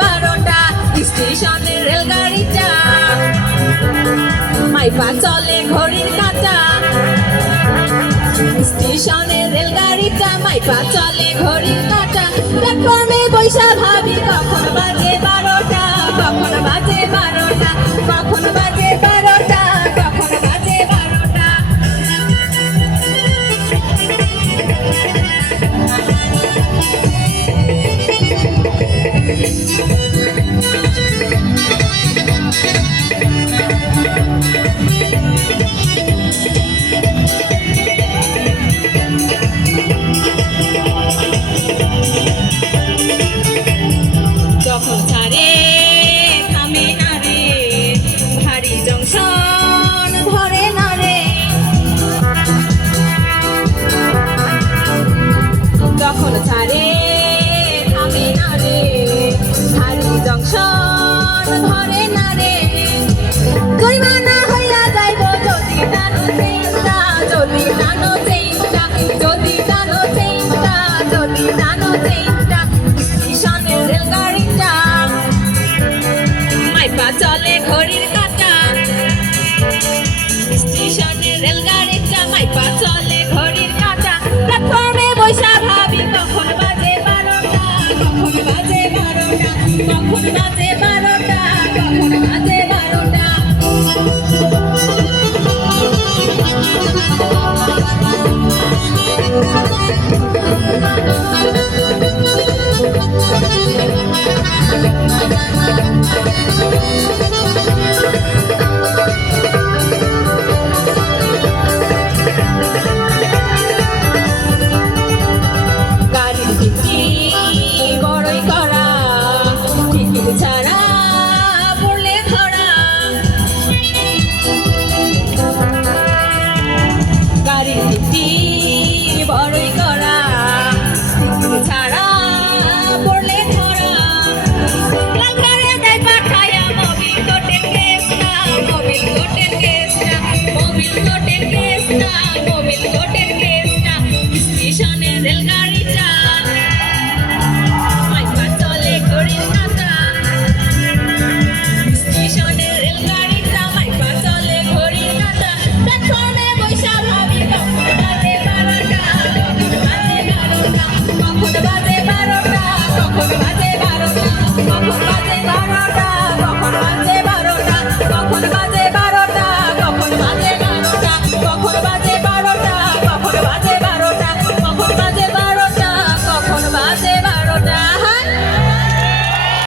বারোটা স্টেশনের রেলগাড়িটা মাইপা চলে ঘড়ির কাঁটা স্টেশনের রেলগাড়িটা মাইপা চলে ঘড়ির কাঁটা প্ল্যাটফর্মে বৈশা ভাবি, কখন বাজে সংসার ধরে না রে। গরিবানা হইয়া যাইব, যদি তার চিন্তা যদি তার চিন্তা যদি তার চিন্তা যদি তার চিন্তা টের পেয়ে